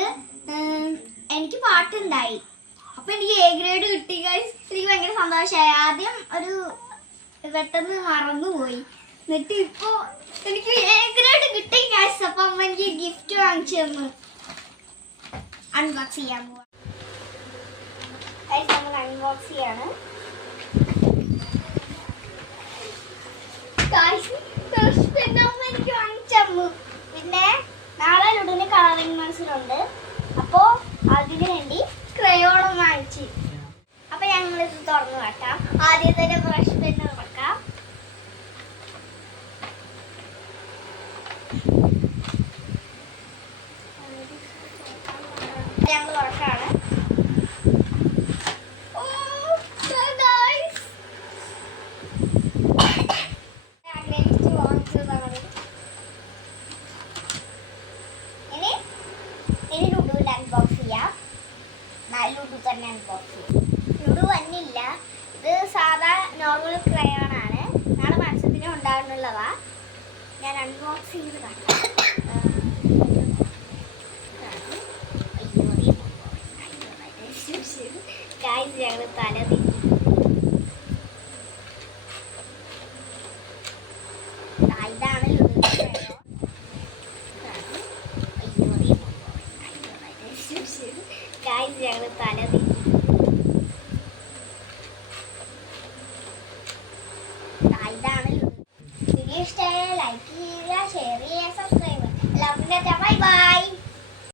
നമുക്ക് എനിക്ക് പാട്ടുണ്ടായി. അപ്പൊ എനിക്ക് എ ഗ്രേഡ് കിട്ടി ഗൈസ്. എനിക്ക് ഭയങ്കര സന്തോഷമായി. ആദ്യം ഒരു പെട്ടെന്ന് മറന്നുപോയി. എന്നിട്ട് ഇപ്പൊ എനിക്ക് എ ഗ്രേഡ് കിട്ടി ഗൈസ്. അപ്പൊ അമ്മ എനിക്ക് ഗിഫ്റ്റ് വാങ്ങിച്ചു തന്നു. അൺബോക്സ് ചെയ്യാൻ പോവാ. നമ്മൾ അൺബോക്സ് ചെയ്യാണ്. എനിക്ക് വാങ്ങിച്ചു തന്നു. പിന്നെ നാളെ ലുഡുവിന് കളറിംഗ് മത്സരമുണ്ട്. അപ്പോ അതിനു വേണ്ടി ക്രയോണും വാങ്ങിച്ചു. അപ്പൊ ഞങ്ങളിത് തുറന്നു വെക്കാം. ആദ്യം തന്നെ ബ്രഷ് പെന്ന് തുറക്കാം. ഞങ്ങൾ തുറക്കാണ്. ഇനി ലുഡുവിന്റെ അൺബോക്സ് ചെയ്യാം. ലുഡു തന്നെ അൺബോക്സ് ചെയ്യും. ലുഡു വന്നില്ല. ഇത് സാധാ നോർമൽ ക്രയോൺ ആണ്. നാളെ മത്സരത്തിന് ഉണ്ടാകുന്നുള്ളതാ. ഞാൻ അൺബോക്സ് ചെയ്ത് കാട്ടാം. ഞങ്ങൾ തല തിരിഞ്ഞു. ഇതാണ് ലുഡുവിന്റെ ക്രയോൺ. ഞങ്ങൾ തല തിരിഞ്ഞു.